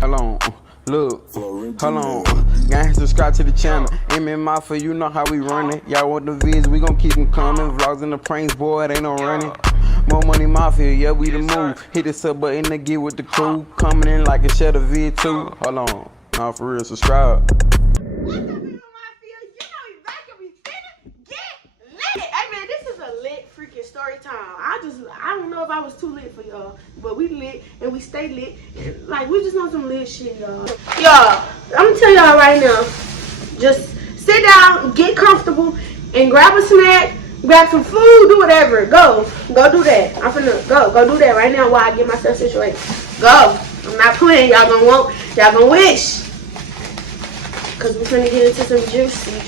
Hold on, look, hold on. Guys, subscribe to the channel. MM.Mafia, you know how we run it. Y'all want the vids, we gon' keep them coming. Vlogs and the pranks, boy, it ain't no running. More money mafia, yeah, we the move. Hit the sub button to get with the crew. Coming in like a shut of vid too. Hold on, nah, for real, subscribe. Story time. I don't know if I was too lit for y'all, but we lit and we stay lit. And, like, we just on some lit shit, y'all. Y'all, I'm gonna tell y'all right now, just sit down, get comfortable, and grab a snack, grab some food, do whatever. Go do that. I'm finna go do that right now while I get myself situated. Go. I'm not playing. Y'all gonna wish. Cause we're finna get into some juicy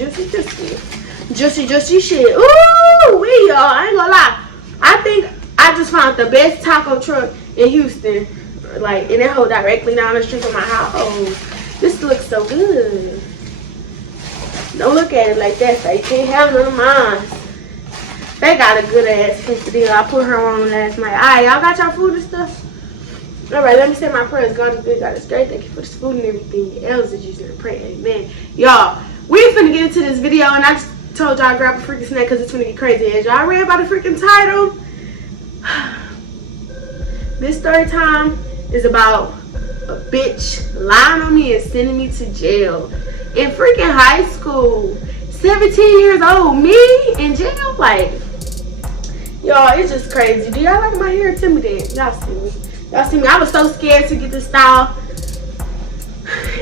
shit. Ooh, y'all, I ain't gonna lie. I think I just found the best taco truck in Houston. Like, and that whole directly down the street from my house. Oh, this looks so good. Don't look at it like that, so you can't have none of mine. They got a good ass quesadilla. I put her on last night. Alright, y'all got y'all food and stuff? Alright, let me say my prayers. God is good, God is great. Thank you for this food and everything else that you should pray. Amen. Y'all, we finna get into this video, and I just told y'all grab a freaking snack because it's gonna get crazy. As y'all read by the freaking title, this story time is about a bitch lying on me and sending me to jail in freaking high school. 17 years old, me in jail. Like, y'all, it's just crazy. Do y'all like my hair? Tell me that. Y'all see me. I was so scared to get this style.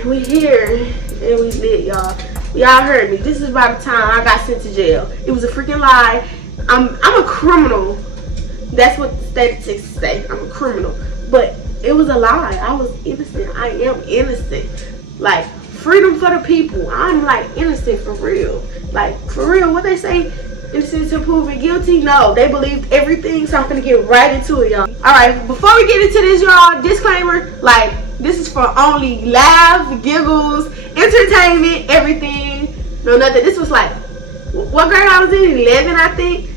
We here and we lit, y'all. Y'all heard me. This is by the time I got sent to jail. It was a freaking lie. I'm a criminal. That's what the statistics say. I'm a criminal. But it was a lie. I was innocent. I am innocent. Like, freedom for the people. I'm like innocent for real. Like, for real, what they say? Innocent until proven guilty? No, they believed everything, so I'm gonna get right into it, y'all. Alright, before we get into this, y'all, disclaimer, like, this is for only laugh, giggles, entertainment, everything. No, nothing. This was like, what grade I was in? 11, I think.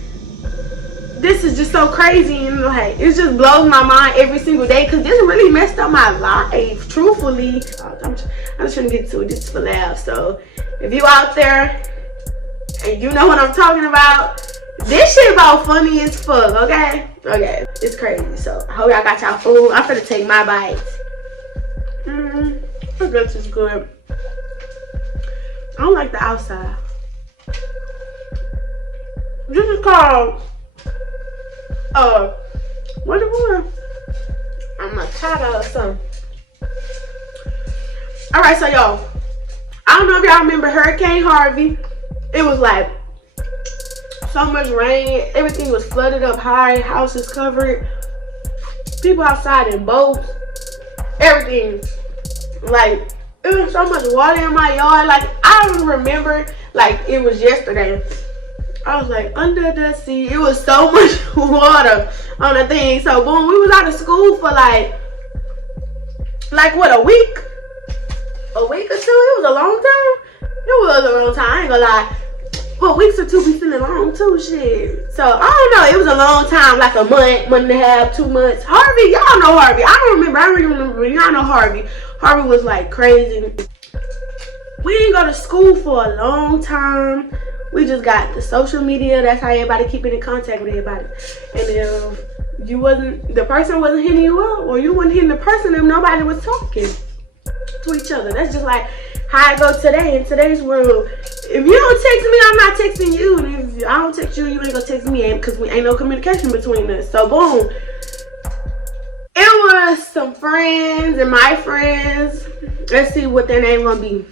This is just so crazy, and like, it just blows my mind every single day, because this really messed up my life, truthfully. I'm just trying to get to it. This is for laughs. So if you out there and you know what I'm talking about, this shit about funny as fuck, okay? Okay, it's crazy. So I hope y'all got y'all food. I'm finna take my bites. This is good. I don't like the outside. This is called what it was? I'm a matata or something. Alright, so y'all, I don't know if y'all remember Hurricane Harvey. It was like so much rain, everything was flooded up high, houses covered, people outside in boats, everything. Like, it was so much water in my yard. Like, I don't remember like it was yesterday. I was like, under the sea. It was so much water on the thing. So boom, we was out of school for like what, a week? A week or two? It was a long time. It was a long time, I ain't gonna lie. But weeks or two be feeling long too, shit. So I don't know, it was a long time, like a month and a half, 2 months. Harvey, y'all know Harvey. I don't remember, I don't even remember. Y'all know Harvey. Harvey was like crazy. We didn't go to school for a long time. We just got the social media. That's how everybody keeping in contact with everybody. And if the person wasn't hitting you up, or you wasn't hitting the person, if nobody was talking to each other. That's just like how I go today in today's world. If you don't text me, I'm not texting you. And if I don't text you, you ain't gonna text me, because we ain't no communication between us. So boom. It was some friends and my friends. Let's see what their name gonna be.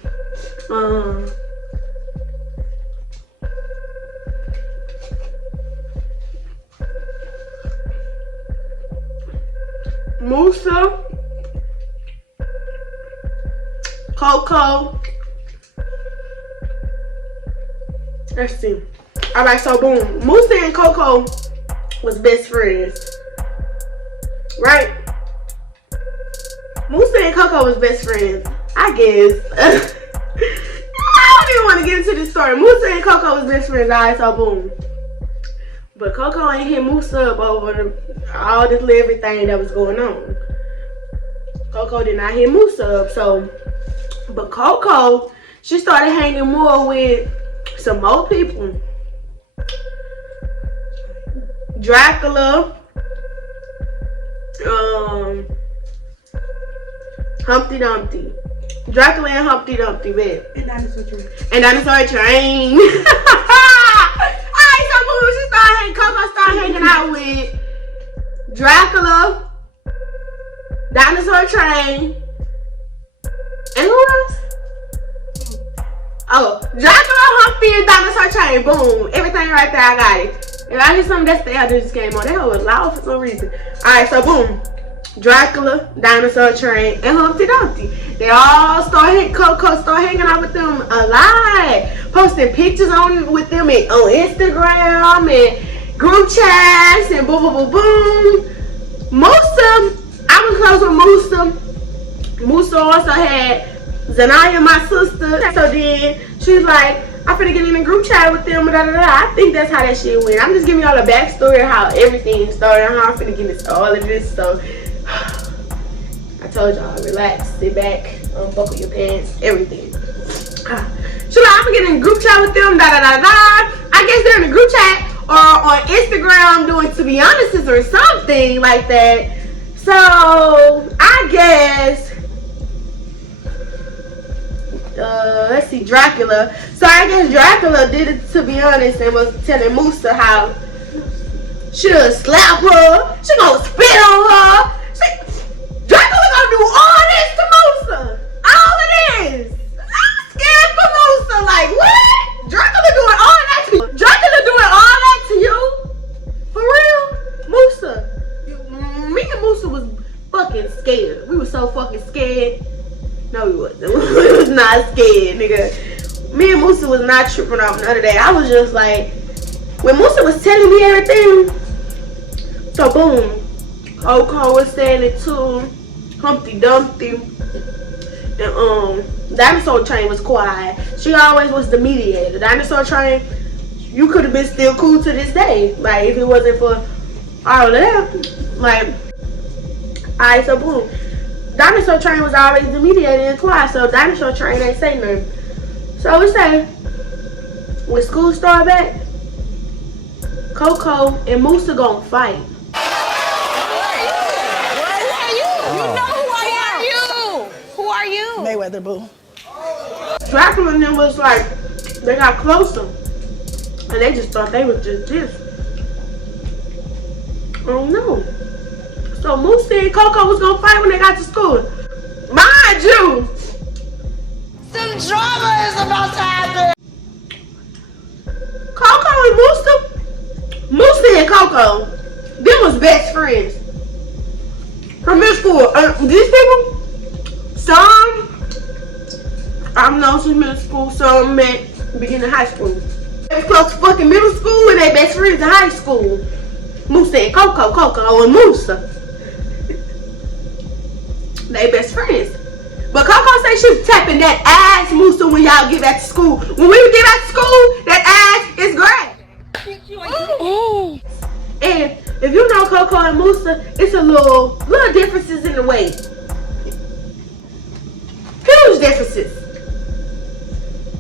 Musa, Coco. Let's see. Alright, so boom. Musa and Coco was best friends. Right? Musa and Coco was best friends. I guess. I don't even want to get into this story. Musa and Coco was best friends. Alright, so boom. But Coco ain't hit Musa up over all this little everything that was going on. Coco did not hit Musa up. So, but Coco, she started hanging more with some more people. Dracula, Humpty Dumpty. Dracula and Humpty Dumpty, man. And Dinosaur Train. And Dinosaur Train. Alright, so boom, Coco started hanging out with Dracula, Dinosaur Train, and who else? Oh, Dracula, Humpty, and Dinosaur Train. Boom. Everything right there, I got it. If I hear something, that's the elder just came on. That hoe was loud for some reason. Alright, so boom. Dracula, Dinosaur Train, and Humpty Dumpty. They all Coco started hanging out with them a lot. Posting pictures with them on Instagram and group chats and boom, boom, boom, boom. Musa, I was close with Musa. Musa also had Zanaya, my sister. So then she's like, I'm finna get in a group chat with them. I think that's how that shit went. I'm just giving y'all a backstory of how everything started. How I'm finna get into all of this. So I told y'all, relax, sit back, unbuckle your pants, everything. She's like, I'm gonna get in a group chat with them. I guess they're in a group chat or on Instagram doing To Be Honest or something like that. So I guess. Let's see, Dracula. So I guess Dracula did it, To Be Honest, and was telling Musa how she'll slap her, she gonna spit on her. Dracula gonna do all this to Musa. All of this. I'm scared for Musa. Like, what? Dracula doing all that to you? Dracula doing all that to you? For real? Musa. Me and Musa was fucking scared. We were so fucking scared. No, we wasn't. We was not scared, nigga. Me and Musa was not tripping off none of that. I was just like, when Musa was telling me everything, so boom, Coco was saying it too, Humpty Dumpty, and Dinosaur Train was quiet. She always was the mediator. Dinosaur Train, you could have been still cool to this day, like if it wasn't for all of that. Like, alright, so boom. Dinosaur Train was always the mediator and quiet, so Dinosaur Train ain't say nothing. So we say, when school start back, Coco and Musa gonna fight. Who are you? You know who I am. Who are you? Mayweather, boo. Dracula and them was like, they got closer, and they just thought they was just this. I don't know. So Musa and Coco was gonna fight when they got to school. Mind you, Some drama is about to happen. Coco and Musa and Coco, them was best friends. From middle school. These people, some, I've known since middle school, some met beginning of high school. They was close to fucking middle school and they best friends in high school. Musa and Coco and Musa. They best friends. But Coco said she was tapping that ass, Musa, when y'all get back to school. When we get back to school, that ass is great. And if you know Coco and Musa, it's a little differences in the weight. Huge differences.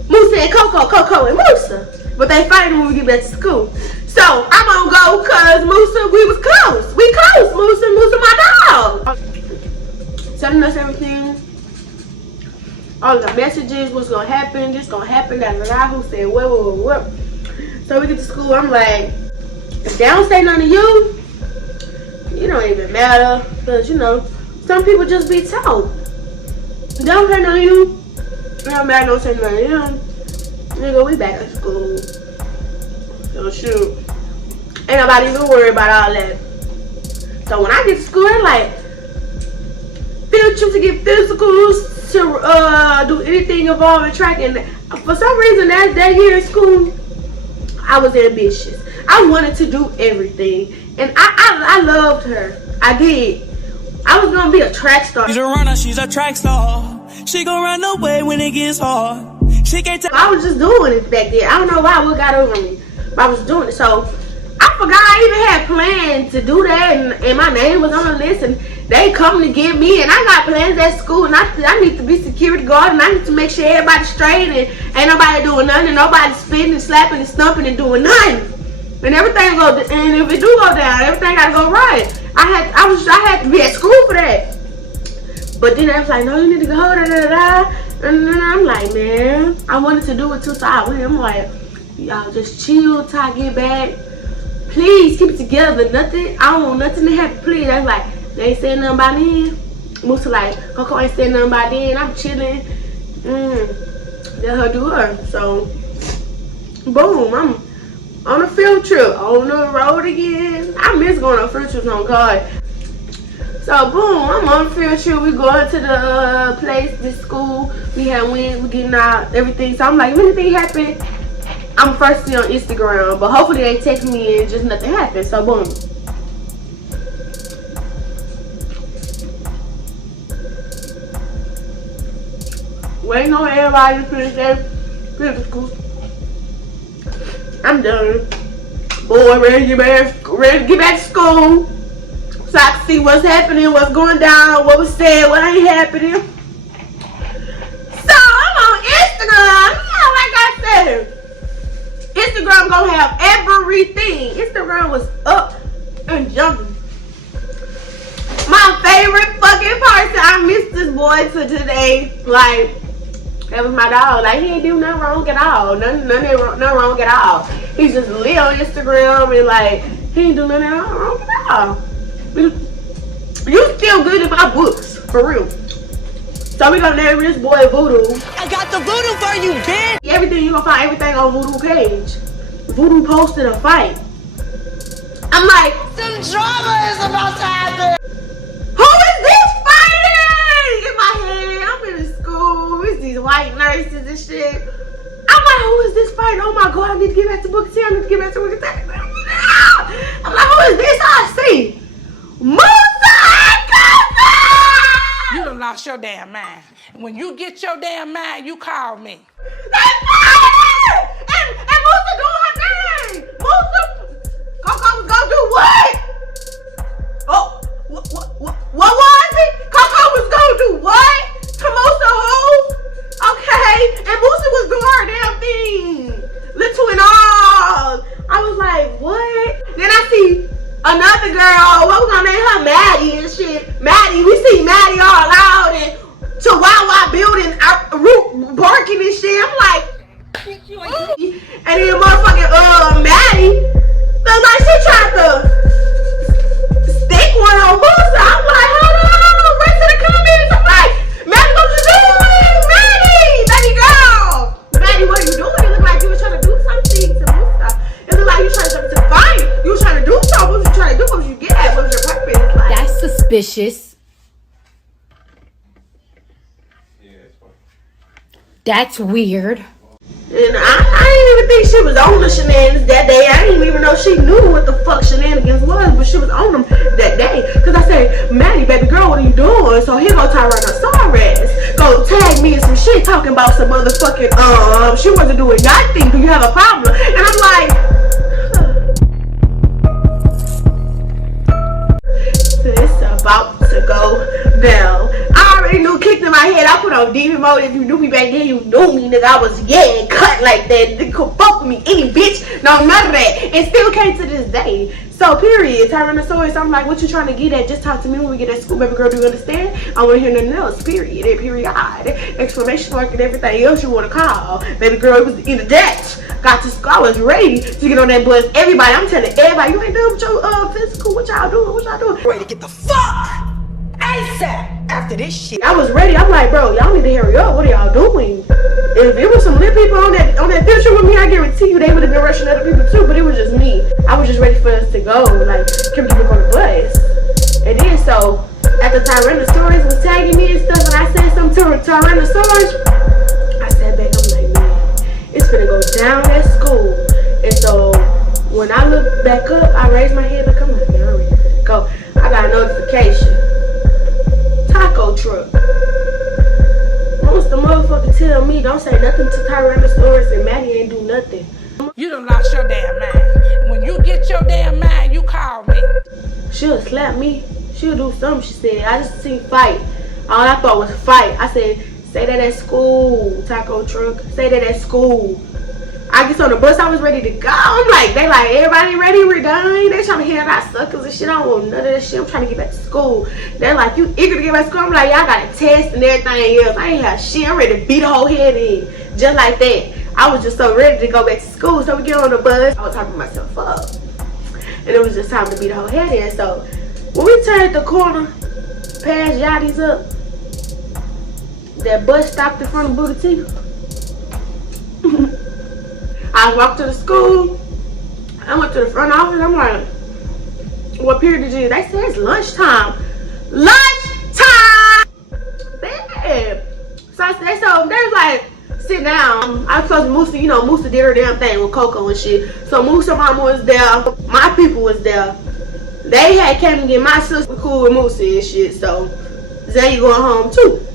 Musa and Coco and Musa. But they fighting when we get back to school. So I'm gonna go cause Musa, we was close. We close, Musa my dog. Telling us everything. All the messages, what's gonna happen, this gonna happen, who said what. So we get to school, I'm like, if they don't say nothing to you, it don't even matter. Cause you know, some people just be told. They don't say nothing to you, it don't matter, don't say nothing to them. Nigga, we back at school. So shoot. Ain't nobody even worried about all that. So when I get to school, they're like, field trips to get physicals, to do anything involving track. And for some reason that year in school, I was ambitious. I wanted to do everything. And I loved her. I did. I was gonna be a track star. She's a runner, she's a track star. She gon' run away when it gets hard. She can't tell. I was just doing it back then. I don't know why, what got over me. But I was doing it. So I forgot I even had planned to do that, and my name was on the list, and They come to get me, and I got plans at school, and I need to be security guard, and I need to make sure everybody's straight, and ain't nobody doing nothing, and nobody spitting and slapping and stumping and doing nothing. And everything go, and if it do go down, everything gotta go right. I had to be at school for that. But then they was like, no, you need to go, da da da. And then I'm like, man, I wanted to do it too, so I went. I'm like, y'all just chill till I get back. Please keep it together. Nothing, I don't want nothing to happen. Please. I was like, they ain't saying nothing about then. Musa like, Coco ain't saying nothing about then. I'm chilling. Let her do her. So, boom, I'm on a field trip, on the road again. I miss going on field trips on God. So boom, I'm on a field trip. We going to the place, this school. We getting out, everything. So I'm like, if anything happen, I'm first see on Instagram. But hopefully they text me and just nothing happened. So boom. Waiting on everybody to finish their physical. I'm done. Boy, ready to get back to school. So I can see what's happening, what's going down, what was said, what ain't happening. So I'm on Instagram. Like I said, Instagram gonna have everything. Instagram was up and jumping. My favorite fucking person. I miss this boy to today. Like, that was my dog. Like, he ain't do nothing wrong at all. Nothing wrong at all. He just lit on Instagram and like, he ain't do nothing wrong at all. You still good in my books, for real. So we gonna name this boy Voodoo. I got the voodoo for you, bitch. Everything, you gonna find everything on Voodoo page. Voodoo posted a fight. I'm like, Some drama is about to happen. who is this fighting? In my head, I'm in school. It's these white nurses and shit. I'm like, who is this fighting? Oh my God, I need to get back to Booker T. I need to get back to Booker T. I'm like, who is this? I see Musa and Coco! You done lost your damn mind. When you get your damn mind, you call me. They fighting! And Musa doing her thing. Musa, Coco was gonna do what? Oh, what was it? Coco was gonna do what? To Musa who? Okay, and Musa was doing her damn thing. Little and all. I was like, what? Then I see another girl, what was her name? Her Maddie and shit. Maddie, we see Maddie all out and Chihuahua building, root barking and shit. I'm like, and then motherfucking Maddie, look like she tried to stick one on Musa. I'm like, hold on, right to the comments. I'm like, Maddie, what you doing? Maddie, baby girl. Maddie, what you doing? It looked like you were trying to do something to Musa. It looked like you trying to jump to the fight. You were trying to do something. What was you trying to do? What was you get at? What was your purpose? Like, That's suspicious. That's weird. and I didn't even think she was on the shenanigans that day. I didn't even know she knew what the fuck shenanigans was, but she was on them that day. Cause I said, Maddie, baby girl, what are you doing? So here go Tyrannosaurus. Go tag me in some shit talking about some motherfucking, she wasn't doing nothing. Do you have a problem? And I'm like, it's about to go down. I already knew, kicked in my head. I put on demon mode. If you knew me back then, you knew me, nigga. I was cut like that. Nigga could fuck with me, any bitch. No, none of that. And still came to this day. So period. Tyrannosaurus, I'm like, what you trying to get at? Just talk to me when we get at school, baby girl. Do you understand? I want to hear nothing else. Period. And period. Exclamation mark and everything else you want to call. Baby girl, it was in the dash. Got to school. I was ready to get on that bus. Everybody, I'm telling everybody, you ain't done with your physical. What y'all doing? What y'all doing? Ready to get the fuck ASAP after this shit. I was ready. I'm like, bro, y'all need to hurry up. What are y'all doing? If there was some lit people on that picture with me, I guarantee you they would have been rushing other people too. But it was just me. I was just ready for us to go. Like, can we get on the bus? And then so after Tyrannosaurus was tagging me and stuff, and I said something to Tyrannosaurus, I sat back. I'm like, man, it's gonna go down at school. And so when I looked back up, I raised my head. Like, I'm like, man, go. I got a notification. Taco truck. Once the motherfucker tell me don't say nothing to Tyrannosaurus and Maddie ain't do nothing. You done lost your damn mind. When you get your damn mind, you call me. She'll slap me. She'll do something, she said. I just seen fight. All I thought was fight. I said, say that at school, taco truck. Say that at school. I get on the bus, I was ready to go. I'm like, they like, everybody ready, we're done. They trying to hear that suckers and shit. I don't want none of that shit. I'm trying to get back to school. They're like, you eager to get back to school? I'm like, y'all got a test and everything else. I ain't have shit. I'm ready to beat the whole head in. Just like that. I was just so ready to go back to school. So we get on the bus. I was talking myself up. And it was just time to beat the whole head in. So when we turned the corner, past Yachty's up, that bus stopped in front of Booty T. I walked to the school. I went to the front office. I'm like, what period did you? They said it's lunchtime. Lunchtime! Bad. So I said, so they was like, sit down. I was supposed to Moosa, you know, Moosa did her damn thing with Coco and shit. So Moosa mama was there. My people was there. They had came to get my sister cool with Moosa and shit. So Zay going home too.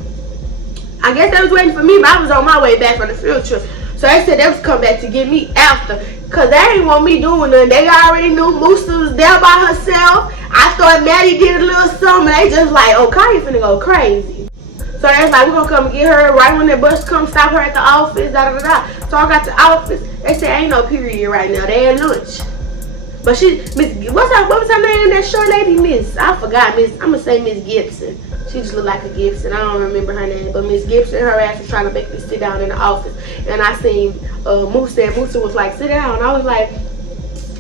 I guess they was waiting for me, but I was on my way back from the field trip. So they said they was coming back to get me after. Cause they didn't want me doing nothing. They already knew Moosa was there by herself. I thought Maddie did a little something. They just like, oh, Kanye finna go crazy. So they was like, we're gonna come and get her right when the bus comes, stop her at the office, da da da. So I got to the office. They said ain't no period right now. They had lunch. But she, what was her name? That short lady, Miss. I forgot, Miss. I'm gonna say Miss Gibson. She just looked like a Gibson. I don't remember her name, but Miss Gibson, her ass was trying to make me sit down in the office. And I seen Moosa, and Moosa was like, sit down. I was like,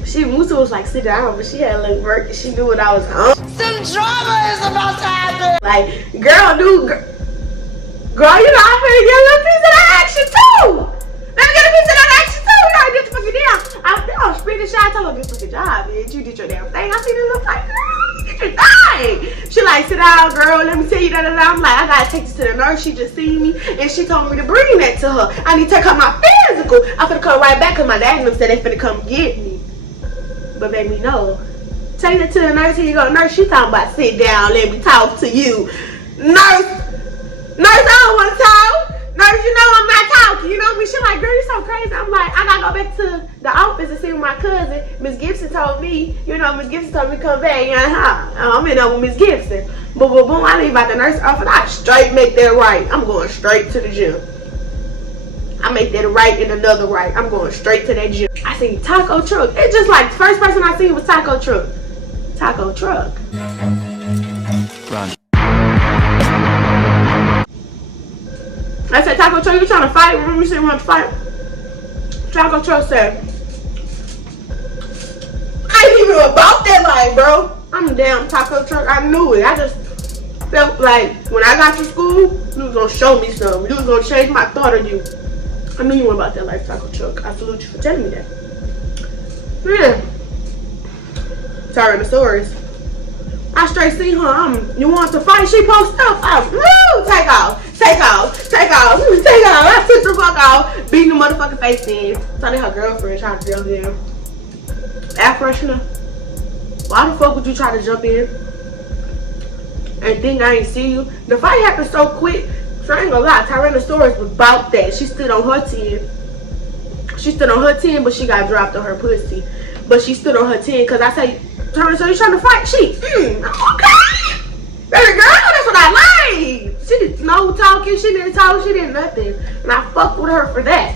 Moosa was like, sit down, but she had a little work and she knew what I was on. Some drama is about to happen. Like, girl, you know, I'm finna get a little piece of that action too. Let me get a piece of that action too. We gotta get the fucking down. I'm spinning shot. I told her, good fucking job, bitch. You did your damn thing. I see this little like, girl, you did your thing. She like, sit down, girl. Let me tell you that. I'm like, I gotta take this to the nurse. She just seen me and she told me to bring that to her. I need to take her my physical. I'm finna come right back because my dad and them said they finna come get me. But baby, no. Take it to the nurse. Here you go, nurse. She talking about sit down. Let me talk to you, nurse. Nurse, I don't want to talk. Nurse, you know I'm not talking. You know me. She like, girl, you so crazy. I'm like, I gotta go back to the office and see with my cousin. Miss Gibson told me, you know, Miss Gibson told me to come back. I'm in there with Miss Gibson. Boom, boom, boom. I leave out the nurse office. I straight make that right. I'm going straight to the gym. I make that right and another right. I'm going straight to that gym. I seen Taco Truck. It's just like the first person I seen was Taco Truck. Taco Truck. Run. I said, Taco Truck, you trying to fight? Remember you said you want to fight? Taco Truck said, I ain't even about that life, bro. I'm a damn Taco Truck. I knew it. I just felt like when I got to school, you was going to show me something. You was going to change my thought of you. I knew you weren't about that life, Taco Truck. I salute you for telling me that. Yeah. Sorry, the stories. I straight see her. You want to fight? She post up. Take off. Take off. Take off. Take off. I took the fuck off. Beating the motherfucking face in. So then her girlfriend tried to jump in. Air freshener. Why the fuck would you try to jump in and think I ain't see you? The fight happened so quick. So I ain't gonna lie. Tyrannosaurus was about that. She stood on her 10. She stood on her 10, but she got dropped on her pussy. But she stood on her 10 because I say, so you trying to fight? She, okay. Baby girl, that's what I like. She didn't no talking, she didn't talk, she didn't nothing. And I fucked with her for that.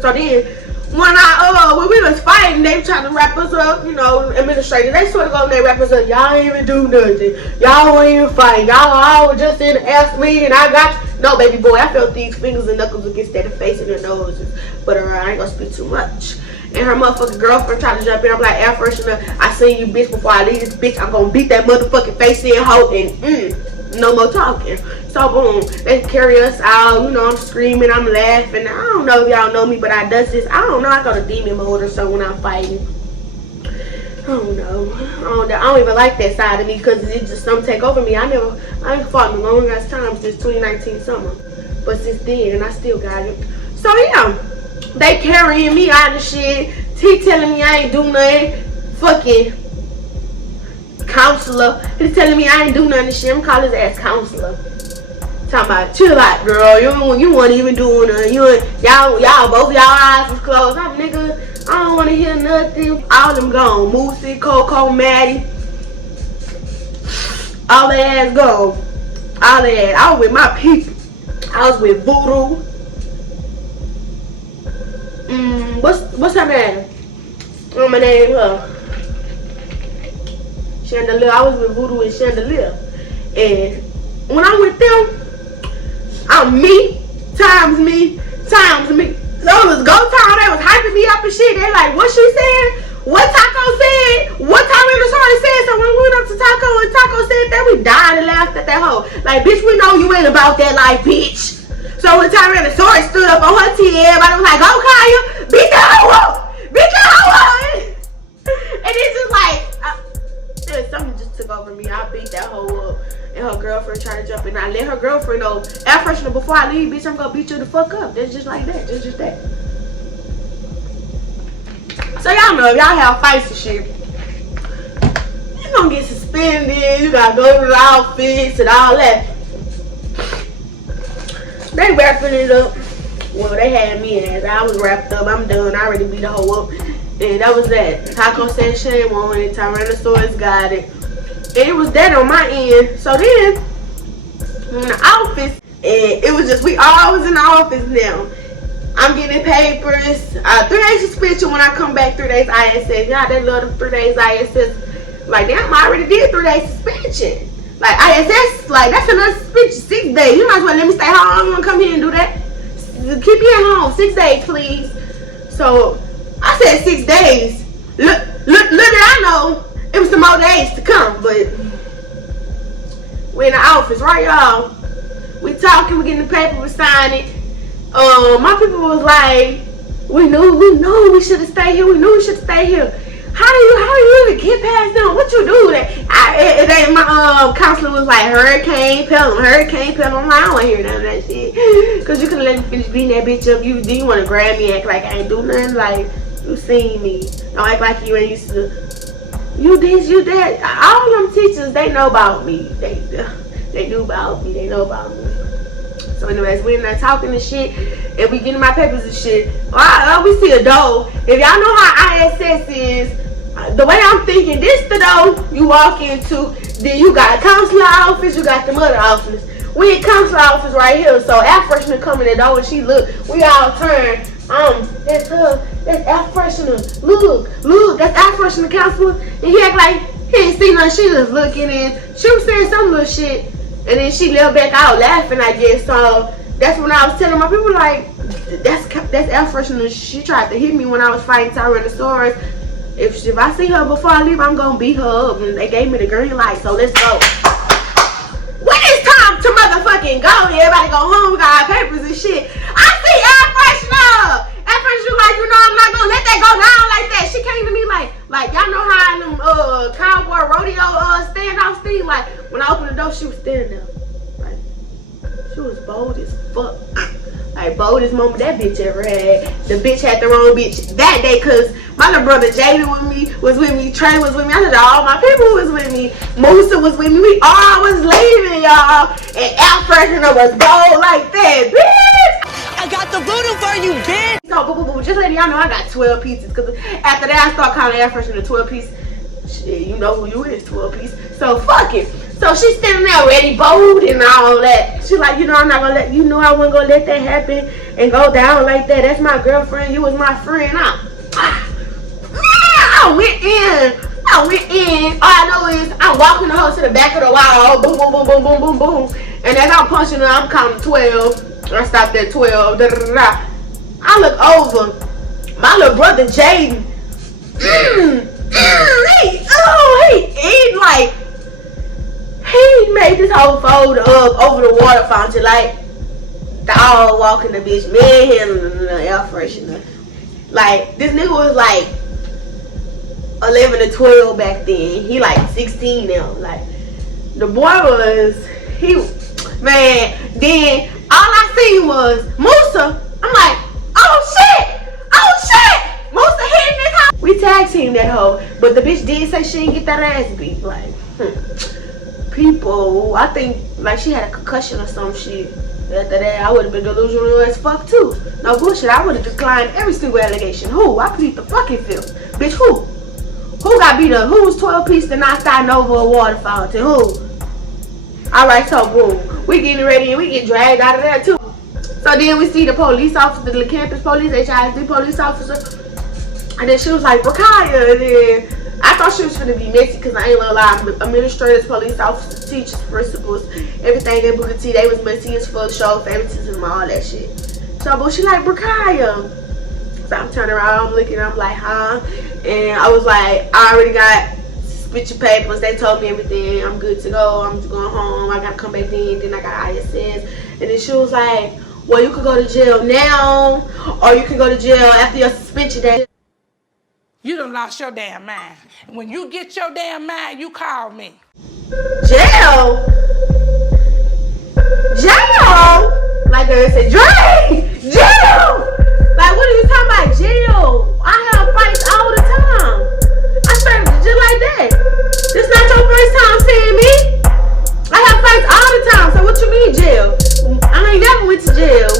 So then, when we was fighting, they tried to wrap us up, you know, administrators. They sort of go and they wrap us up. Y'all ain't even do nothing. Y'all ain't even fight. Y'all all just in and ask me and I got you. No, baby boy, I felt these fingers and knuckles against that face and the noses. But I ain't gonna speak too much. And her motherfucking girlfriend tried to jump in. I'm like, air freshener, I seen you, bitch, before I leave this bitch. I'm gonna beat that motherfucking face in, hoe, and no more talking. So, boom, they carry us out. You know, I'm screaming, I'm laughing. I don't know if y'all know me, but I does this. I don't know. I go to demon mode or so when I'm fighting. I don't know. I don't even like that side of me because it just something take over me. I ain't fought in a long ass time since 2019 summer. But since then, and I still got it. So, yeah. They carrying me out of shit. He telling me I ain't do nothing. Fucking counselor. He's telling me I ain't do nothing shit. I'm calling his ass counselor. Talking about chill out, girl. You weren't even doing nothing. Y'all both y'all eyes was closed. I'm nigga. I don't want to hear nothing. All them gone. Moosey, Coco, Maddie. All the ass gone. All the ass. I was with my people. I was with Voodoo. What's her name? Oh, my name, Chandelier. I was with Voodoo and Chandelier. And when I'm with them, I'm me times me times me. So it was go time. They was hyping me up and shit. They like, what she said? What Taco said? What Tyrannosaurus said? So when we went up to Taco and Taco said that, we died and laughed at that hoe. Like, bitch, we know you ain't about that life, bitch. So when Tyrannosaurus stood up on her team, everybody was like, go Kaya, beat that hoe up. Beat that hoe up. And it's just like, something just took over me. I beat that hoe up. And her girlfriend tried to jump in. I let her girlfriend know, air freshener, before I leave, bitch, I'm gonna beat you the fuck up. That's just like that. That's just that. So y'all know, if y'all have fights and shit, you gonna get suspended. You gotta go to the outfits and all that. They wrapping it up. Well, they had me in it. I was wrapped up. I'm done. I already beat the hoe up. And that was that. Taco said shame on it. Tyrannosaurus got it. And it was that on my end. So then, in the office, and it was just, we all was in the office now. I'm getting papers. 3 days suspension when I come back, 3 days ISS. Y'all, they love the 3 days ISS. Like, damn, I already did 3 days suspension. Like, ISS, like, that's another suspension, 6 days. You might as well let me stay home. I'm gonna come here and do that. Keep you at home, 6 days, please. So, I said 6 days. Look that I know. It was some more days to come, but we in the office, right, y'all? We talking, we getting the paper, we signing. My people was like, we knew we should have stayed here. We knew we should stay here. How do you even get past them? What you do? My counselor was like, hurricane pelham. I'm like, I don't want to hear none of that shit. Cause you could let me finish beating that bitch up. You want to grab me, act like I ain't do nothing. Like, you seen me. Don't act like you ain't used to. You this, you that. All them teachers, they know about me. They knew about me. They know about me. So anyways, we in there talking and shit, and we getting my papers and shit. We see a door. If y'all know how ISS is, the way I'm thinking, this the door you walk into, then you got a counselor office, you got the mother office. We in counselor office right here, so air freshener come in the door and she look, we all turn, that's air freshener, look, that's air freshener counselor, and he act like he ain't seen nothing, she just looking and she was saying some little shit. And then she left back out laughing, I guess. So that's when I was telling my people, like, that's air freshener. She tried to hit me when I was fighting Tyrannosaurus. If I see her before I leave, I'm gonna beat her up. And they gave me the green light, so let's go. When it's time to motherfucking go, everybody go home, we got our papers and shit. I see air freshener. Air freshener, like, I'm not gonna let that go down like that. She came to me like y'all know how in them cowboy rodeo standoff thing, like when I opened the door, she was standing there. Like, she was bold as fuck. Like, boldest moment that bitch ever had. The bitch had the wrong bitch that day, cause my little brother Jaden was with me, Trey was with me, I said all my people was with me, Musa was with me, we all was leaving, y'all, and air freshener was bold like that, bitch. I got the voodoo for you, bitch. So, just letting y'all know I got 12 pieces. Cause after that, I start calling air freshener 12 piece. Shit, you know who you is, 12 piece. So fuck it. So she's standing there ready, bold and all that. She like, I'm not gonna let I wasn't gonna let that happen and go down like that. That's my girlfriend. You was my friend. I went in. All I know is I'm walking the hoe to the back of the wall. Boom, boom, boom, boom, boom, boom, boom. And as I'm punching her, I'm counting 12. I stopped at 12. I look over. My little brother Jaden. He made this whole fold up over the water fountain, like dog walking the bitch, man, the air freshener. Like, this nigga was like 11 or 12 back then. He like 16 now. Like, the boy was, man, then all I seen was Musa. I'm like, oh shit! Musa hitting this hoe. We tag teamed that hoe, but the bitch did say she didn't get that ass beat. Like, people, I think like she had a concussion or some shit. After that, I would have been delusional as fuck too. No bullshit, I would have declined every single allegation. Who? I plead the fucking fifth. Bitch, who? Who got beat up? Who was 12 piece and knocked out over a water fountain? Who? Alright, so boom. We getting ready and we get dragged out of there too. So then we see the police officer, the campus police, HISD police officer. And then she was like, Brakaya. And then I thought she was going to be messy because I ain't gonna lie. Administrators, police officers, teachers, principals, everything at Booker T, they was messy as fuck, show favoritism, all that shit. So, but she like, Brakaya. So I'm turning around, I'm looking, I'm like, huh? And I was like, I already got picture papers. They told me everything. I'm good to go. I'm going home. I gotta come back in. Then I got ISS. And then she was like, well, you could go to jail now, or you can go to jail after your suspension day. You done lost your damn mind. When you get your damn mind, you call me. Jail? Jail? Like they said, Dre! Jail! Like, what are you talking about, jail? I have fights all the time. I started just like that. This not your first time seeing me. I have fights all the time. So what you mean jail? I ain't never went to jail.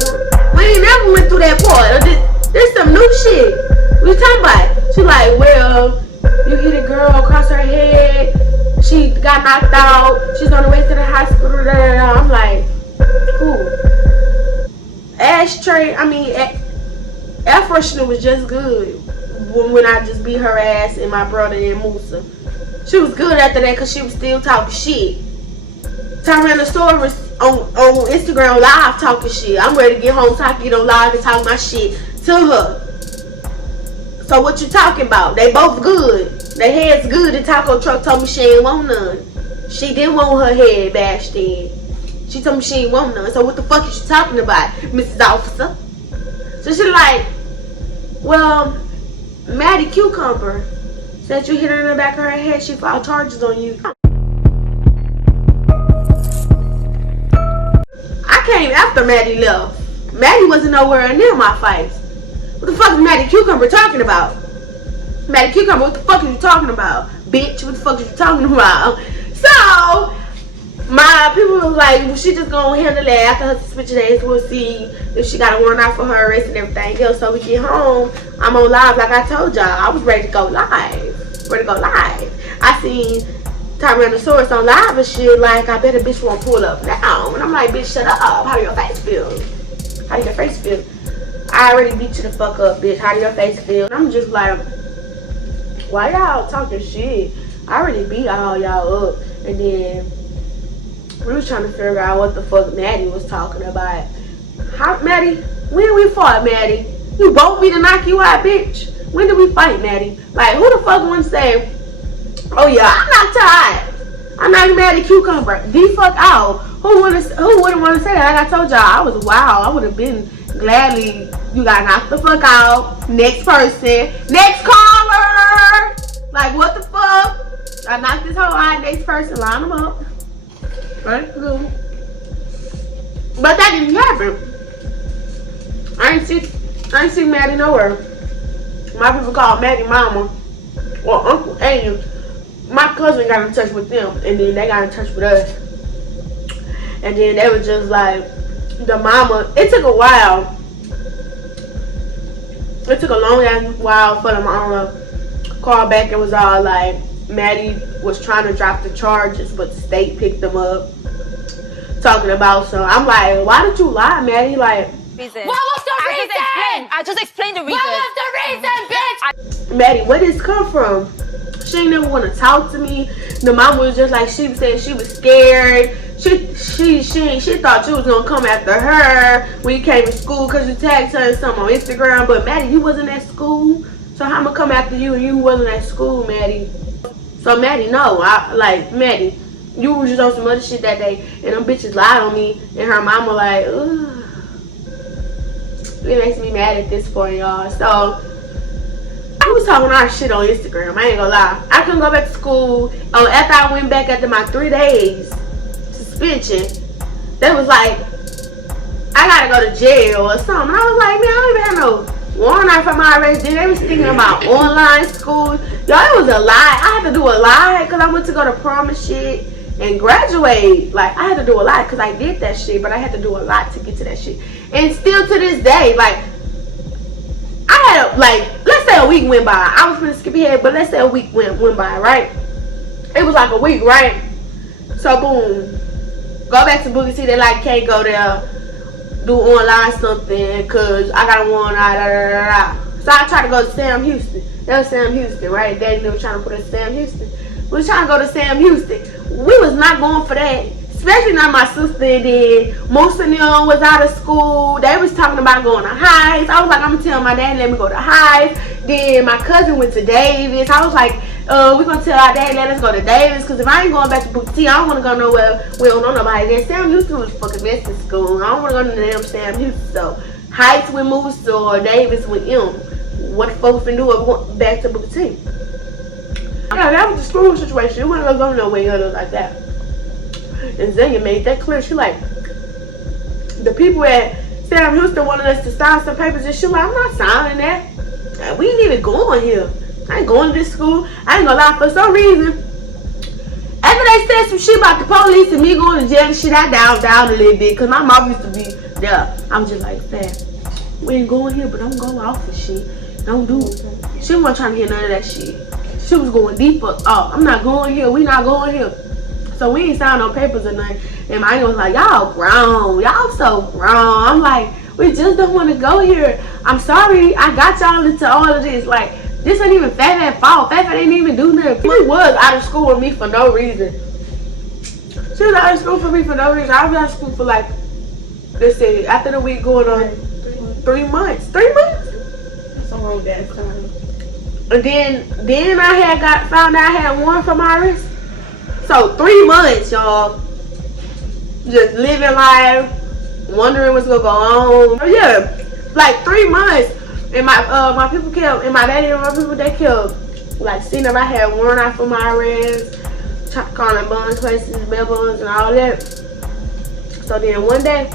We ain't never went through that part. This some new shit. What you talking about? She like, well, you hit a girl across her head. She got knocked out. She's on the way to the hospital. I'm like, who? Ashtray. I mean, air freshener was just good. When I just beat her ass and my brother and Musa. She was good after that because she was still talking shit. Tyrannosaurus on Instagram live talking shit. I'm ready to get home so I can get on live and talk my shit to her. So what you talking about? They both good. Their head's good. The taco truck told me she ain't want none. She didn't want her head bashed in. She told me she ain't want none. So what the fuck is you talking about, Mrs. Officer? So she like, well, Maddie Cucumber said you hit her in the back of her head. She filed charges on you. I came after Maddie left. Maddie wasn't nowhere near my fights. What the fuck is Maddie Cucumber talking about? Maddie Cucumber, what the fuck are you talking about? Bitch, what the fuck are you talking about? So, my people was like, well, she just gonna handle that after her suspension days. We'll see if she got a warrant out for her arrest and everything else. So we get home, I'm on live like I told y'all. I was ready to go live. I seen Tyrannosaurus on live and shit like, I bet a bitch won't pull up now. And I'm like, bitch, shut up. How do your face feel? How do your face feel? I already beat you the fuck up, bitch. How do your face feel? And I'm just like, why y'all talking shit? I already beat all y'all up. And then we was trying to figure out what the fuck Maddie was talking about. How, Maddie? When we fought, Maddie? You both me to knock you out, bitch. When did we fight, Maddie? Like, who the fuck wanna say, oh yeah, I'm not tired. I'm not Maddie Cucumber. The fuck out. Who wouldn't wanna say that? Like I told y'all, I was wild. I would have been gladly. You got knocked the fuck out. Next person. Next caller. Like, what the fuck? I knocked this whole out. Next person. Line them up. Right? Cool. But that didn't happen. I ain't see Maddie nowhere. My people call Maddie Mama or Uncle Angel. My cousin got in touch with them, and then they got in touch with us. And then they were just like, the mama. It took a while. It took a long ass while for the mama call back and was all like, Maddie was trying to drop the charges, but the state picked them up. Talking about some. I'm like, why did you lie, Maddie? Like, Reason. What was the reason? I just explained the reason. What was the reason, bitch? Maddie, where did this come from? She ain't never want to talk to me. The mama was just like, she was saying she was scared. She thought you was gonna come after her when you came to school because you tagged her and something on Instagram. But Maddie, you wasn't at school, so how I'ma come after you and you wasn't at school, Maddie? So Maddie, no, Maddie, you was just on some other shit that day, and them bitches lied on me, and her mama like, ugh. It makes me mad at this point, y'all. So I was talking our shit on Instagram. I ain't gonna lie. I couldn't go back to school. Oh, after I went back after my 3 days suspension, they was like, I gotta go to jail or something. And I was like, man, I don't even have no warrant out for my arrest. Then they was thinking about online school. Y'all, it was a lie. I had to do a lie because I went to go to prom and shit and graduate. Like, I had to do a lot because I did that shit, but I had to do a lot to get to that shit. And still to this day, like, I had, like, let's say a week went by. I was gonna skip ahead, but let's say a week went by, right? It was like a week, right? So, boom. go back to Boogie T. They like can't go there, do online something, cause I got a warrant out. So I tried to go to Sam Houston. That was Sam Houston, right? They were trying to put us Sam Houston. We was trying to go to Sam Houston. We was not going for that. Especially not my sister did. Most of them was out of school. They was talking about going to Heights. I was like, I'm gonna tell my dad let me go to Heights. Then my cousin went to Davis. I was like, we're gonna tell our dad let us go to Davis, because if I ain't going back to Boogie T, I don't wanna go nowhere we don't know nobody there. Sam Houston was fucking best in school. I don't wanna go to the damn Sam Houston. So Heights with Moose or Davis with M. What the fuck we finna do if we went back to Boogie T? Yeah, that was the school situation. It wasn't gonna go nowhere like that. And Zenya made that clear. She like, the people at Sam Houston wanted us to sign some papers, and she like, I'm not signing that. We ain't even going here. I ain't going to this school. I ain't gonna lie, for some reason, after they said some shit about the police and me going to jail and shit, I down a little bit, because my mom used to be there. I'm just like, fam, we ain't going here, but I'm going off and shit. Don't do it. She wasn't trying to hear none of that shit. She was going deeper. Oh, I'm not going here. We not going here. So we ain't signed no papers or nothing. And my aunt was like, y'all grown. Y'all so grown. I'm like, we just don't want to go here. I'm sorry. I got y'all into all of this. Like, this ain't even Fat Fat's fault. Fat Fat didn't even do nothing. She was out of school with me for no reason. She was out of school for me for no reason. I was out of school for like, let's say, after the week going on 3 months. 3 months? That's a long ass time. And then I found out I had one for my wrist. So 3 months, y'all, just living life, wondering what's gonna go on. Yeah, like 3 months, and my people kept, and my daddy and my people, they kept like seeing if I had warrant out for my arrest, calling bonds places, bail bonds, and all that. So then one day,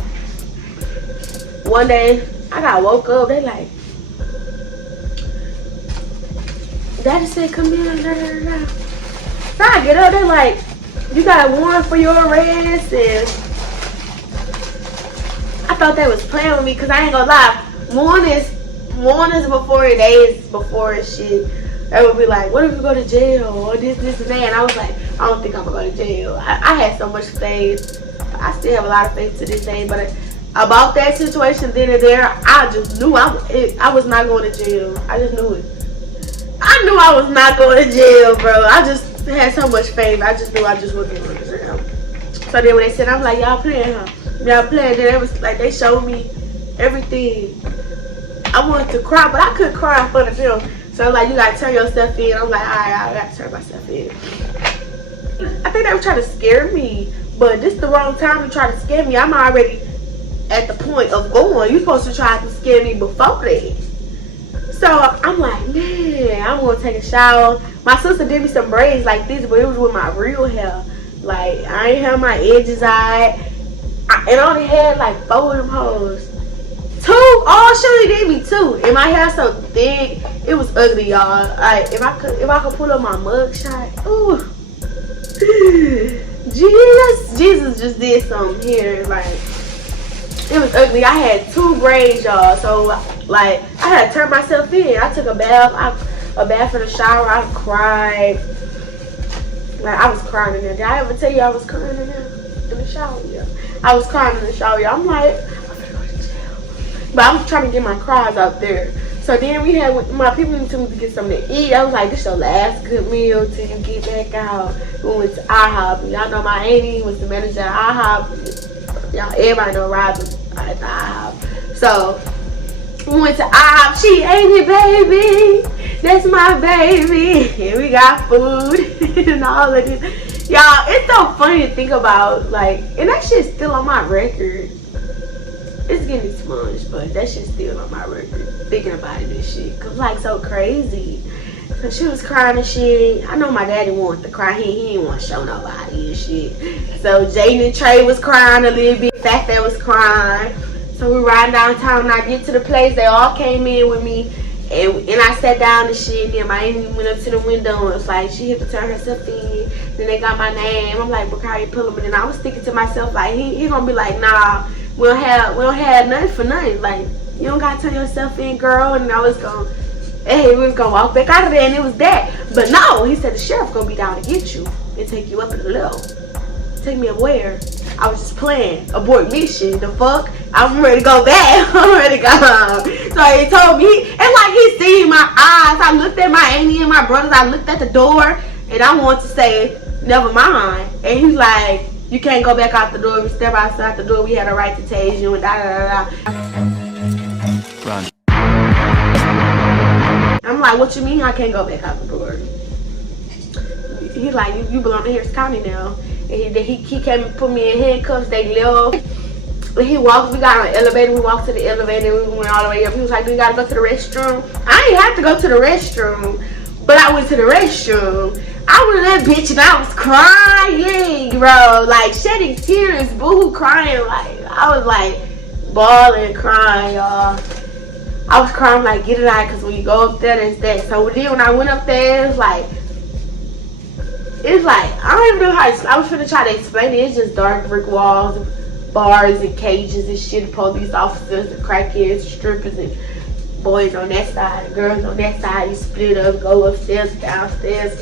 I got woke up. They like, Daddy said, come in, da, da, da. So I get up, they're like, you got a warrant for your arrest, and I thought they was playing with me, because I ain't gonna lie, mornings before, days before and shit, they would be like, what if you go to jail, or this and that, and I was like, I don't think I'm gonna go to jail. I had so much faith. I still have a lot of faith to this day, but about that situation then and there, I just knew I was not going to jail. I just knew it. I knew I was not going to jail, bro. I just had so much faith. I just knew I just wasn't going to jail. So then when they said, I'm like, y'all playing, huh? Y'all playing. Then it was like, they showed me everything. I wanted to cry, but I couldn't cry in front of them. So like, you gotta turn yourself in. I'm like, alright, I gotta turn myself in. I think they were trying to scare me, but this is the wrong time to try to scare me. I'm already at the point of going. You're supposed to try to scare me before that. So I'm like, man, I'm gonna take a shower. My sister did me some braids like this, but it was with my real hair. Like, I ain't have my edges out. And I only had like 4 of them hoes. 2? Oh, she only did me 2. And my hair so thick, it was ugly, y'all. Like, if I could pull up my mug shot, ooh. Jesus just did something here. Like, it was ugly. I had 2 braids, y'all. So like, I had to turn myself in. I took a bath. A bath in the shower. I cried. Like, I was crying in there. Did I ever tell you I was crying in there? In the shower, yeah. I was crying in the shower, y'all. I'm like, I'm gonna go to jail. But I was trying to get my cries out there. So then we had, my people took me to get something to eat. I was like, this your last good meal till you get back out. We went to IHOP. Y'all know my auntie was the manager at IHOP. Y'all, everybody know Rob was at the IHOP. So we went to IHOP. She ate it, baby. That's my baby. And we got food and all of this. Y'all, it's so funny to think about, like, and that shit's still on my record. It's getting expunged, but that shit's still on my record. Thinking about it and shit. Cause like, so crazy. So she was crying and shit. I know my daddy wanted to cry. He didn't want to show nobody and shit. So Jaden and Trey was crying a little bit. Fat Fat was crying. So we riding downtown and I get to the place. They all came in with me. And I sat down and shit. And then my auntie went up to the window and was like, she had to turn herself in. Then they got my name. I'm like, but how you pull him? And then I was thinking to myself, like, he gonna be like, nah, we don't have nothing for nothing. Like, you don't gotta turn yourself in, girl. And I was gonna, hey, we was gonna walk back out of there, and it was that. But no, he said the sheriff gonna be down to get you and take you up to the level. Take me up where? I was just playing. Abort mission. The fuck? I'm ready to go back. I'm ready to go home. So he told me, it's like he seen my eyes. I looked at my auntie and my brothers. I looked at the door, and I wanted to say, never mind. And he's like, you can't go back out the door. If you step outside the door, we had a right to tase you and da da da da. Run. I'm like, what you mean I can't go back out the door? He's like, you belong to Harris County now. And he came and put me in handcuffs. They left. We got on an elevator. We walked to the elevator. We went all the way up. He was like, do you gotta go to the restroom? I ain't have to go to the restroom, but I went to the restroom. I was that bitch and I was crying, bro. Like shedding tears, boo-hoo crying. Like I was like bawling, crying, y'all. I was crying like, get it out, because when you go up there, there's that. So then when I went up there, it's like, I don't even know how I was trying to try to explain it. It's just dark brick walls, bars and cages and shit, police officers and crackheads, strippers and boys on that side and girls on that side. You split up, go upstairs, downstairs.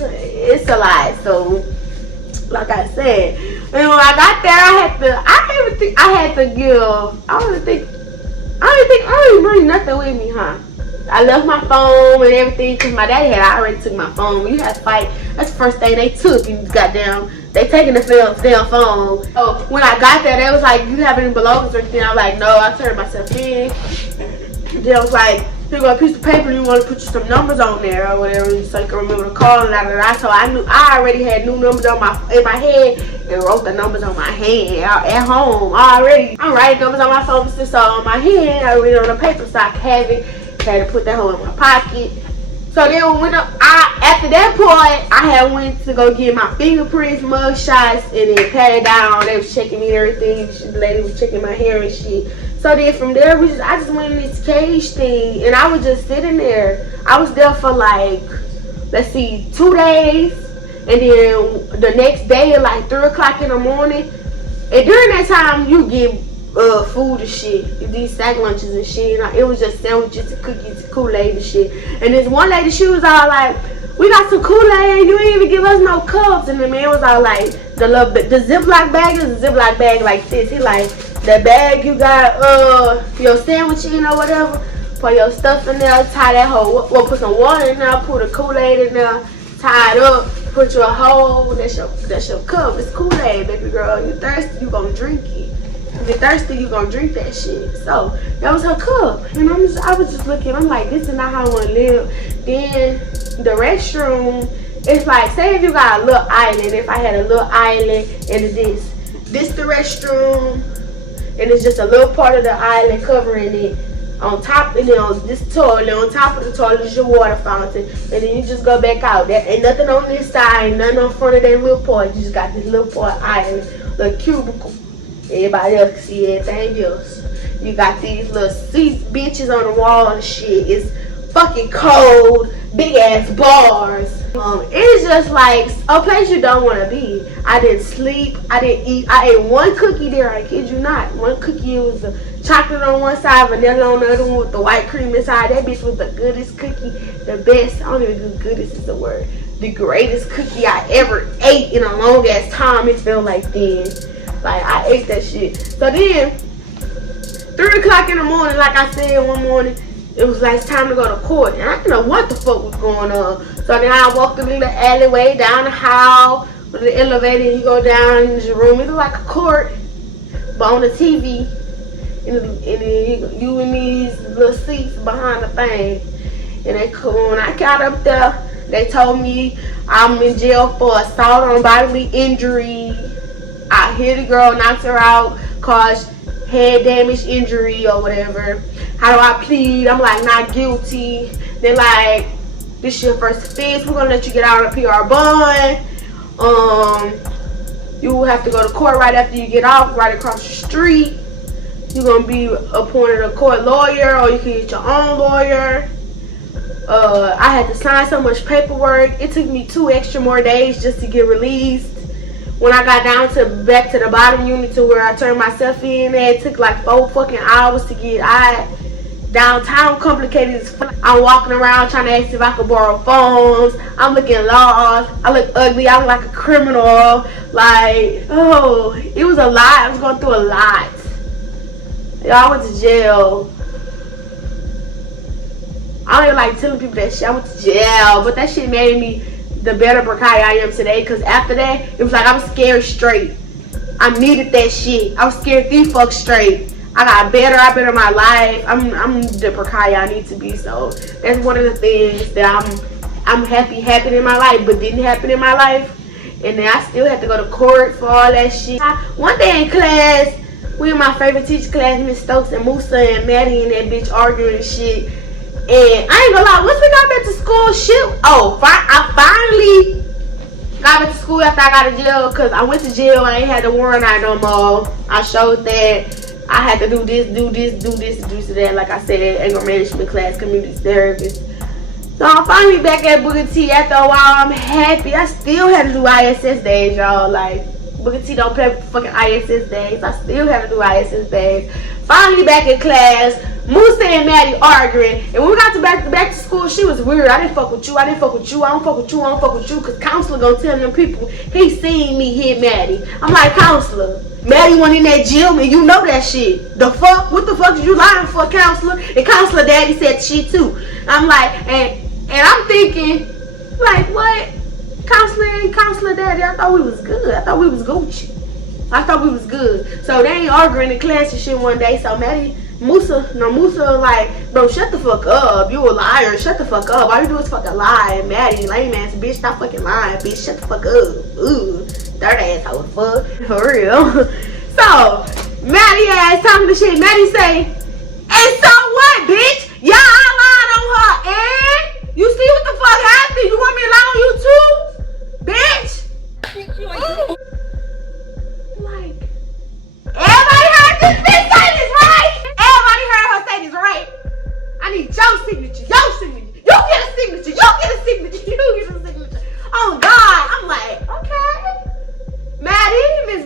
It's a lot. So, like I said, and when I got there, I didn't bring nothing with me, huh? I left my phone and everything because my daddy had already took my phone. When you had to fight, that's the first thing they took. You goddamn, they taking the damn phone. So when I got there, they was like, you have any belongings or anything? I was like, no. I turned myself in. They was like, here go a piece of paper. You want to put some numbers on there or whatever, so you can remember the call and da. So I already had new numbers in my head and wrote the numbers on my hand at home already. I'm writing numbers on my phone, so on my hand. I read it on the paper so I could have it. Had to put that hole in my pocket. So then after that point, I had went to go get my fingerprints, mug shots, and then pat it down. They was checking me and everything. The lady was checking my hair and shit. So then from there, I just went in this cage thing, and I was just sitting there. I was there for like, let's see, 2 days, and then the next day at like 3 o'clock in the morning. And during that time, you get food and shit, these sack lunches and shit. It was just sandwiches and cookies, Kool-Aid and shit. And this one lady, she was all like, we got some Kool-Aid, you ain't even give us no cups. And the man was all like, the Ziploc bag is a Ziploc bag like this. He like, that bag you got your sandwich in or whatever, put your stuff in there, tie that hole, well, put some water in there, put a Kool-Aid in there, tie it up, put your hole, that's your cup. It's Kool-Aid, baby girl. You thirsty, you gonna drink it. If you're thirsty, you gonna drink that shit. So that was her cup, and I was just looking. I'm like, this is not how I want to live. Then the restroom, it's like, say if you got a little island. If I had a little island, and this the restroom, and it's just a little part of the island covering it. On top, and then on this toilet, on top of the toilet is your water fountain, and then you just go back out. There ain't nothing on this side, nothing on front of that little part. You just got this little part island, little cubicle. Everybody else can see everything else. You got these little seats, benches on the wall and shit. It's fucking cold, big ass bars. It's just like a place you don't want to be. I didn't sleep, I didn't eat. I ate one cookie there, I kid you not. One cookie, it was the chocolate on one side, vanilla on the other one with the white cream inside. That bitch was the goodest cookie, the best. I don't even think goodest is the word. The greatest cookie I ever ate in a long ass time. It felt like then. Like, I ate that shit. So then, 3 o'clock in the morning, like I said one morning, it was like time to go to court. And I didn't know what the fuck was going on. So then I walked through the alleyway, down the hall, with the elevator, and you go down in the room. It was like a court, but on the TV. And then you in these little seats behind the thing. And when I got up there, they told me I'm in jail for assault on bodily injury. I hear the girl knocks her out, caused head damage, injury, or whatever. How do I plead? I'm like, not guilty. They're like, this is your first offense. We're gonna let you get out on a PR bond. You will have to go to court right after you get off, right across the street. You're gonna be appointed a court lawyer, or you can get your own lawyer. I had to sign so much paperwork. It took me 2 extra more days just to get released. When I got down back to the bottom unit to where I turned myself in, it took like 4 fucking hours to get out. Downtown complicated as fuck. I'm walking around trying to ask if I could borrow phones. I'm looking lost. I look ugly. I look like a criminal. Like, oh, it was a lot. I was going through a lot. Y'all, I went to jail. I don't even like telling people that shit. I went to jail, but that shit made me the better Brakai I am today. Cause after that, it was like I was scared straight. I needed that shit. I was scared the fuck straight. I got better. I better my life. I'm the Brakai I need to be. So that's one of the things that I'm happy happened in my life, but didn't happen in my life. And then I still had to go to court for all that shit. One day in class, we in my favorite teacher class, Miss Stokes and Musa and Maddie and that bitch arguing and shit. And I ain't gonna lie, once we got back to school, shit. Oh, I finally got back to school after I got out of jail, because I went to jail. I ain't had the warrant out no more. I showed that I had to do this, do that. Like I said, anger management class, community service. So I'm finally back at Booker T. After a while, I'm happy. I still had to do ISS days, y'all. Like, Booker T don't play with fucking ISS days. I still have to do ISS days. Finally back in class. Musa and Maddie arguing. And when we got to back to school, she was weird. I didn't fuck with you. I didn't fuck with you. I don't fuck with you. I don't fuck with you. Because counselor gonna tell them people he seen me hit Maddie. I'm like, counselor, Maddie went in that gym and you know that shit. The fuck? What the fuck is you lying for, counselor? And counselor daddy said shit too. I'm like, and I'm thinking, like, what? Counselor daddy, I thought we was good. I thought we was Gucci. I thought we was good. So they ain't arguing in class and shit one day. So Musa like, bro, shut the fuck up. You a liar. Shut the fuck up. All you do is fucking lie. And Maddie, lame ass bitch, stop fucking lying, bitch. Shut the fuck up. Ooh, third asshole, fuck. For real. So, Maddie ass talking the shit. Maddie say, and so what, bitch? Y'all lied on her, and you see what the fuck happened? You want me to lie on you too? Bitch? Like, everybody heard this bitch say this, right? Everybody heard her say this, right? I need your signature, your signature. You get a signature, you get a signature, you get a signature. Oh God, I'm like, okay. Maddie, Miss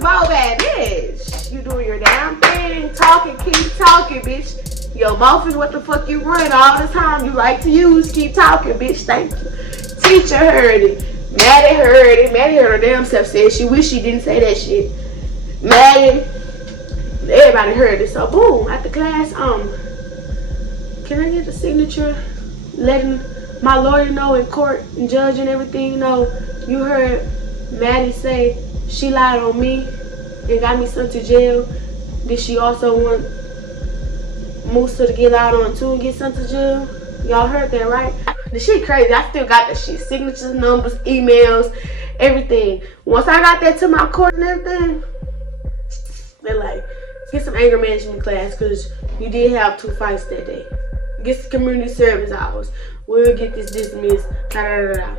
Bo bad bitch. You doing your damn thing, talking, keep talking, bitch. Your mouth is what the fuck you run all the time. You like to use, keep talking, bitch. Thank you. Teacher heard it. Maddie heard it. Maddie heard her damn self say it. She wish she didn't say that shit. Maddie, everybody heard it. So boom, after class, can I get the signature letting my lawyer know in court and judge and everything know you heard Maddie say she lied on me and got me sent to jail? Did she also want Musa to get lied on too and get sent to jail? Y'all heard that, right? The shit crazy. I still got that shit. Signatures, numbers, emails, everything. Once I got that to my court and everything, they're like, get some anger management class because you did have 2 fights that day. Get some community service hours. We'll get this dismissed. Da, da, da, da.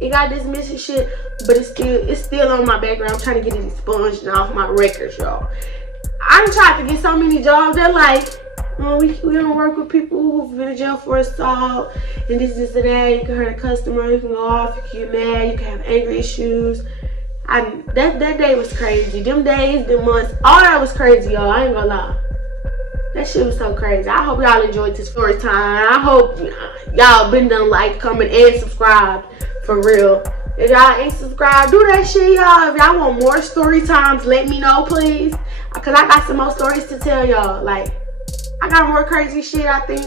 It got dismissed and shit, but it's still on my background. I'm trying to get it expunged off my records, y'all. I tried to get so many jobs. They're like, oh, we don't work with people who've been in jail for assault and this and that. You can hurt a customer, you can go off, you can get mad, you can have anger issues. That day was crazy. Them days, them months, all that was crazy, y'all. I ain't gonna lie. That shit was so crazy. I hope y'all enjoyed this story time. I hope y'all been done like, comment, and subscribe. For real. If y'all ain't subscribed, do that shit, y'all. If y'all want more story times, let me know, please. Because I got some more stories to tell y'all. Like, I got more crazy shit, I think.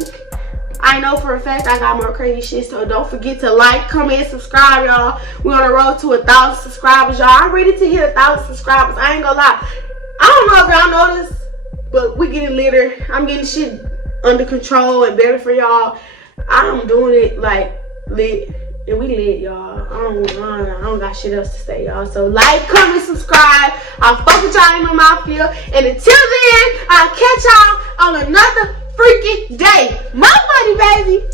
I know for a fact I got more crazy shit. So don't forget to like, comment, and subscribe, y'all. We're on the road to 1,000 subscribers, y'all. I'm ready to hit 1,000 subscribers. I ain't gonna lie. I don't know if y'all noticed, but we getting litter. I'm getting shit under control and better for y'all. I'm doing it like lit. And we lit, y'all. I don't got shit else to say, y'all. So like, comment, subscribe. I'll fuck with y'all in MM.Mafia. And until then, I'll catch y'all on another freaking day. My money, baby.